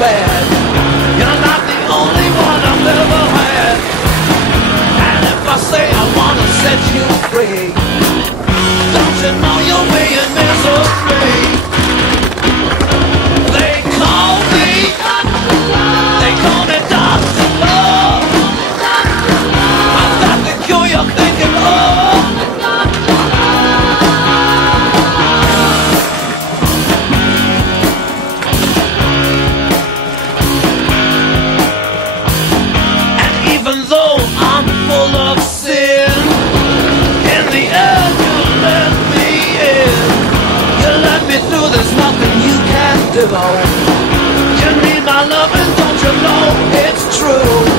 bad. You're not the only one I've ever had. And if I say I wanna set you free, don't you know you're being misery? They call me Dr. Love. I've got the cure you're thinking of. And even though I'm full of sin, in the end you let me in. You let me through, there's nothing you can do. You need my love and don't you know it's true.